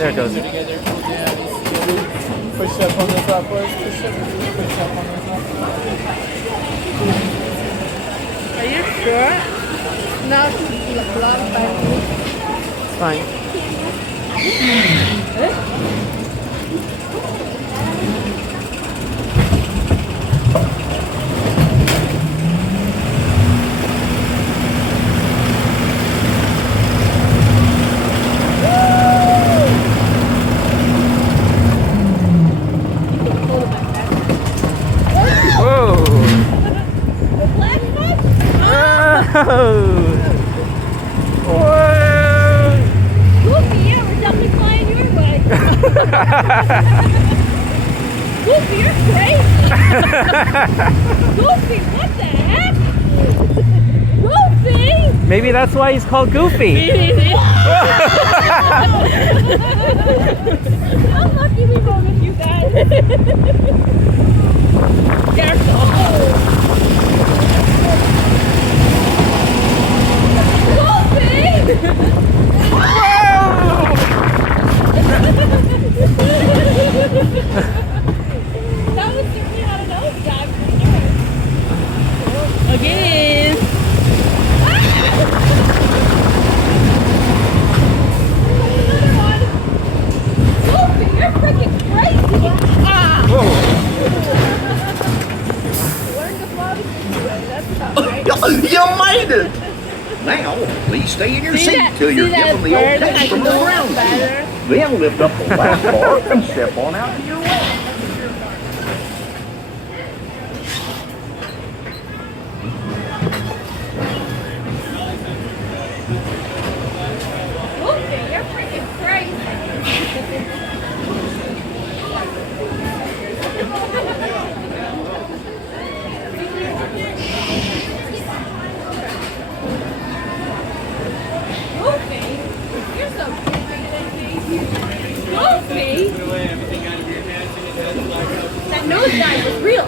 There it goes. Together, pull down, push up on the top first, push up on the top. Are you sure? Not long back. It's fine. Goofy, yeah, we're definitely flying your way. Goofy, you're crazy. Goofy, what the heck? Goofy! Maybe that's why he's called Goofy. How lucky we were with you guys. Careful. That was certainly not a nosedive for sure. Again. Another one. Sophie, you're freaking crazy. Learn to fly the way. That's about right. You made it! Now, please stay in your seat till you're given the okay from the ground. Then lift up the last bar and step on out to your left. Goofy, you're freaking crazy. Goofy, you're so goofy. That nosedive was real.